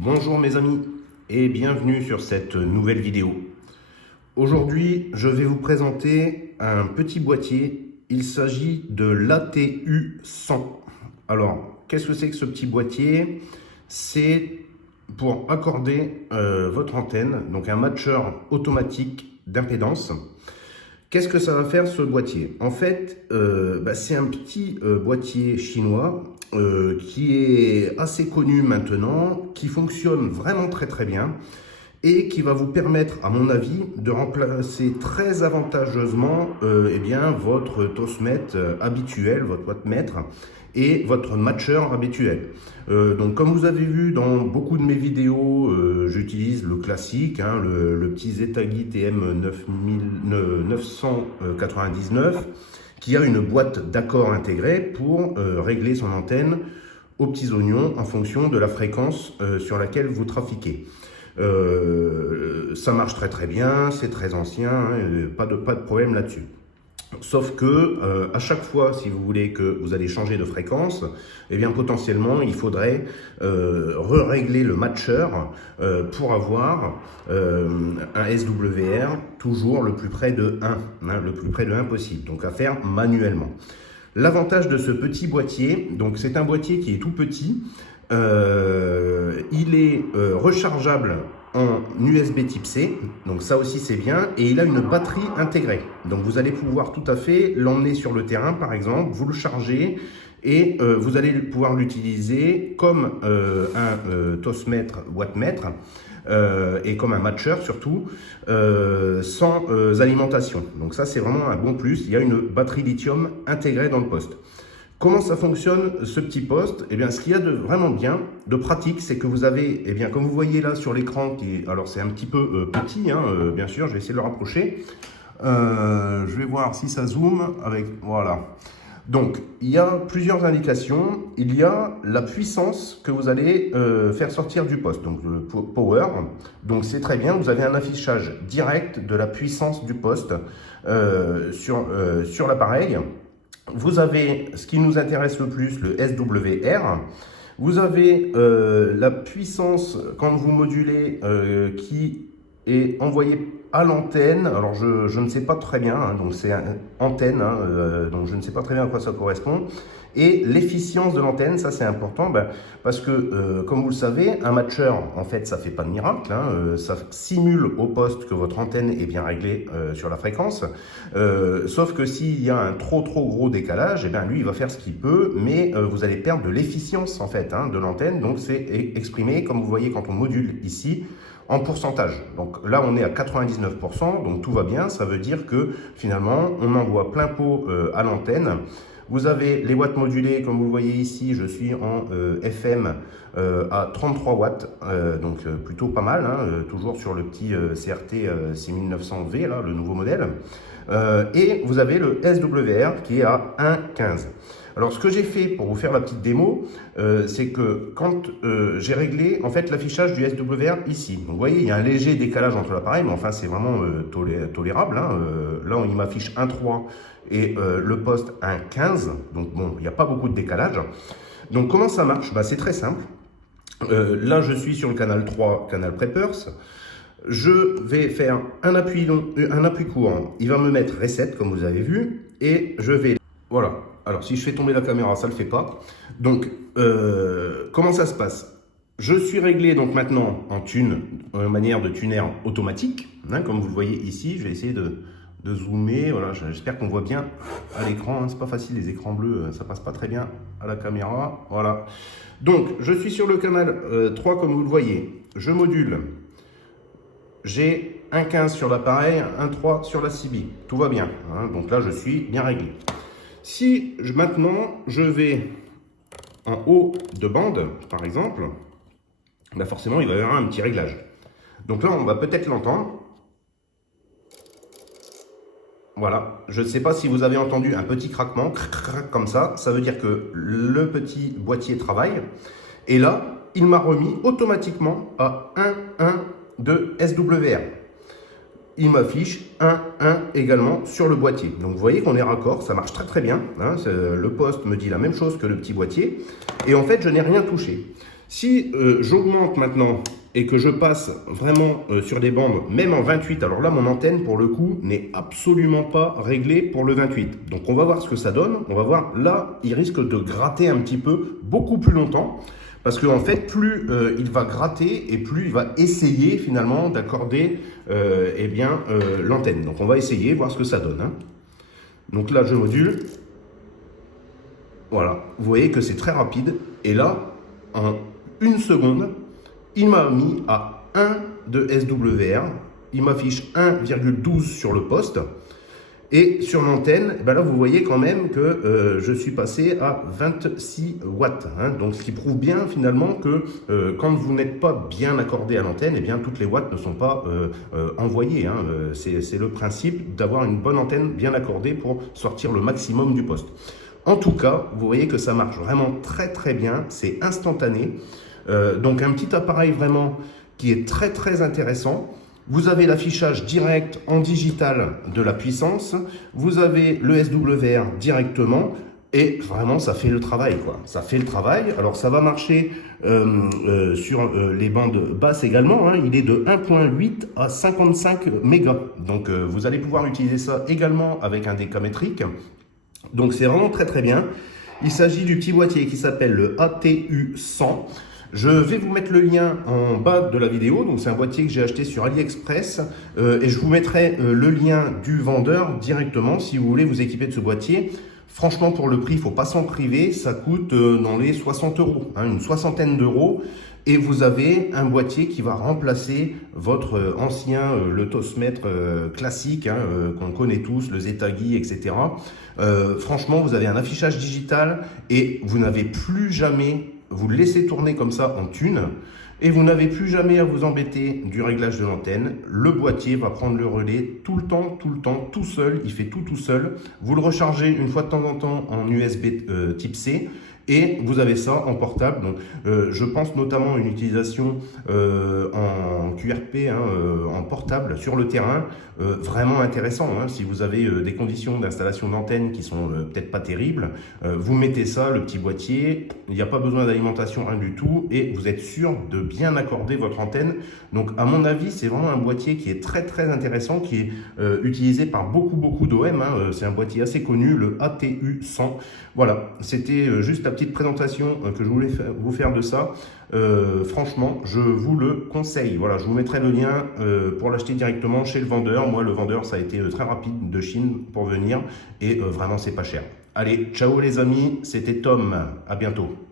Bonjour mes amis et bienvenue sur cette nouvelle vidéo. Aujourd'hui, je vais vous présenter un petit boîtier. Il s'agit de l'ATU 100. Alors, qu'est-ce que c'est que ce petit boîtier? C'est pour accorder votre antenne, donc un matcheur automatique d'impédance. Qu'est-ce que ça va faire ce boîtier? En fait, c'est un petit boîtier chinois qui est assez connu maintenant, qui fonctionne vraiment très bien et qui va vous permettre, à mon avis, de remplacer très avantageusement votre Tosmètre habituel, votre wattmètre et votre matcheur habituel. Donc comme vous avez vu dans beaucoup de mes vidéos, j'utilise le classique, le petit Zetagi TM 999 qui a une boîte d'accord intégrée pour régler son antenne aux petits oignons en fonction de la fréquence sur laquelle vous trafiquez. Ça marche très bien, c'est très ancien, pas de problème là-dessus. Sauf que à chaque fois, si vous voulez que vous allez changer de fréquence, potentiellement il faudrait régler le matcheur pour avoir un SWR toujours le plus près de 1, le plus près de 1 possible, donc à faire manuellement. L'avantage de ce petit boîtier, donc c'est un boîtier qui est tout petit, il est rechargeable en USB type C, donc ça aussi c'est bien, et il a une batterie intégrée, donc vous allez pouvoir tout à fait l'emmener sur le terrain par exemple, vous le chargez et vous allez pouvoir l'utiliser comme un Tosmètre wattmètre et comme un matcheur surtout, sans alimentation. Donc ça c'est vraiment un bon plus, il y a une batterie lithium intégrée dans le poste. Comment ça fonctionne ce petit poste? Ce qu'il y a de vraiment bien, de pratique, c'est que vous avez, comme vous voyez là sur l'écran, alors c'est un petit peu petit, bien sûr, je vais essayer de le rapprocher. Je vais voir si ça zoome avec, voilà. Donc, il y a plusieurs indications. Il y a la puissance que vous allez faire sortir du poste, donc le power. Donc, c'est très bien. Vous avez un affichage direct de la puissance du poste sur l'appareil. Vous avez ce qui nous intéresse le plus, le SWR. Vous avez la puissance quand vous modulez qui est envoyée à l'antenne. Alors je ne sais pas très bien, donc c'est antenne, donc je ne sais pas très bien à quoi ça correspond. Et l'efficience de l'antenne, ça c'est important, parce que comme vous le savez, un matcheur, en fait, ça fait pas de miracle, ça simule au poste que votre antenne est bien réglée sur la fréquence, sauf que s'il y a un trop gros décalage, lui il va faire ce qu'il peut, mais vous allez perdre de l'efficience en fait de l'antenne, donc c'est exprimé, comme vous voyez quand on module ici, en pourcentage. Donc là, on est à 99%, donc tout va bien. Ça veut dire que finalement, on envoie plein pot à l'antenne. Vous avez les watts modulés, comme vous le voyez ici, je suis en FM à 33 watts, donc plutôt pas mal, toujours sur le petit CRT 6900V, là, le nouveau modèle. Et vous avez le SWR qui est à 1,15. Alors, ce que j'ai fait pour vous faire la petite démo, c'est que quand j'ai réglé en fait l'affichage du SWR ici, donc, vous voyez, il y a un léger décalage entre l'appareil, mais enfin, c'est vraiment tolérable. Là, il m'affiche 1,3 et le poste 1,15, donc bon, il n'y a pas beaucoup de décalage. Donc, comment ça marche? C'est très simple. Là, je suis sur le canal 3, canal Preppers. Je vais faire un appui court. Il va me mettre reset, comme vous avez vu, et je vais... Voilà. Alors, si je fais tomber la caméra, ça ne le fait pas. Donc, comment ça se passe? Je suis réglé donc maintenant en tune, en manière de tuner automatique. Comme vous le voyez ici, je vais essayer de zoomer. Voilà, j'espère qu'on voit bien à l'écran. C'est pas facile, les écrans bleus, ça passe pas très bien à la caméra. Voilà. Donc, je suis sur le canal 3, comme vous le voyez. Je module. J'ai 1,15 sur l'appareil, 1,3 sur la CB. Tout va bien. Donc là, je suis bien réglé. Si maintenant je vais en haut de bande, par exemple, forcément il va y avoir un petit réglage. Donc là, on va peut-être l'entendre. Voilà, je ne sais pas si vous avez entendu un petit craquement, comme ça veut dire que le petit boîtier travaille. Et là, il m'a remis automatiquement à 1,1 de SWR. Il m'affiche 1,1 également sur le boîtier. Donc vous voyez qu'on est raccord, ça marche très bien. Le poste me dit la même chose que le petit boîtier. Et en fait, je n'ai rien touché. Si j'augmente maintenant et que je passe vraiment sur des bandes, même en 28, alors là mon antenne pour le coup n'est absolument pas réglée pour le 28. Donc on va voir ce que ça donne, on va voir, là il risque de gratter un petit peu, beaucoup plus longtemps, parce qu'en fait plus il va gratter et plus il va essayer finalement d'accorder l'antenne. Donc on va essayer, voir ce que ça donne. Hein. Donc là je module, voilà, vous voyez que c'est très rapide, et là, en une seconde, il m'a mis à 1 de SWR, il m'affiche 1,12 sur le poste, et sur l'antenne, ben là vous voyez quand même que je suis passé à 26 watts, hein, donc ce qui prouve bien finalement que quand vous n'êtes pas bien accordé à l'antenne, eh bien toutes les watts ne sont pas envoyées, hein, c'est le principe d'avoir une bonne antenne bien accordée pour sortir le maximum du poste. En tout cas, vous voyez que ça marche vraiment très très bien, c'est instantané. Donc un petit appareil vraiment qui est très très intéressant. Vous avez l'affichage direct en digital de la puissance, vous avez le SWR directement, et vraiment ça fait le travail quoi. Ça fait le travail. Alors ça va marcher sur les bandes basses également, hein. Il est de 1.8 à 55 mégas. Donc vous allez pouvoir utiliser ça également avec un décamétrique. Donc c'est vraiment très très bien. Il s'agit du petit boîtier qui s'appelle le ATU100. Je vais vous mettre le lien en bas de la vidéo. Donc c'est un boîtier que j'ai acheté sur AliExpress et je vous mettrai le lien du vendeur directement si vous voulez vous équiper de ce boîtier. Franchement, pour le prix, il ne faut pas s'en priver. Ça coûte dans les 60 €, hein, une soixantaine d'euros. Et vous avez un boîtier qui va remplacer votre ancien Lotosmètre classique, hein, qu'on connaît tous, le Zetagi, etc. Franchement, vous avez un affichage digital et vous n'avez plus jamais, vous le laissez tourner comme ça en thune, et vous n'avez plus jamais à vous embêter du réglage de l'antenne. Le boîtier va prendre le relais tout le temps, tout seul. Il fait tout seul. Vous le rechargez une fois de temps en temps en USB type C. Et vous avez ça en portable. Donc, je pense notamment à une utilisation en QRP, hein, en portable, sur le terrain, vraiment intéressant. Hein. Si vous avez des conditions d'installation d'antenne qui sont peut-être pas terribles, vous mettez ça, le petit boîtier, il n'y a pas besoin d'alimentation, rien du tout, et vous êtes sûr de bien accorder votre antenne. Donc, à mon avis, c'est vraiment un boîtier qui est très très intéressant, qui est utilisé par beaucoup d'OM. Hein. C'est un boîtier assez connu, le ATU100. Voilà, c'était juste la petite présentation que je voulais vous faire de ça. Franchement, je vous le conseille. Voilà, je vous mettrai le lien pour l'acheter directement chez le vendeur. Moi, le vendeur, ça a été très rapide de Chine pour venir et vraiment, c'est pas cher. Allez, ciao les amis, c'était Tom. À bientôt.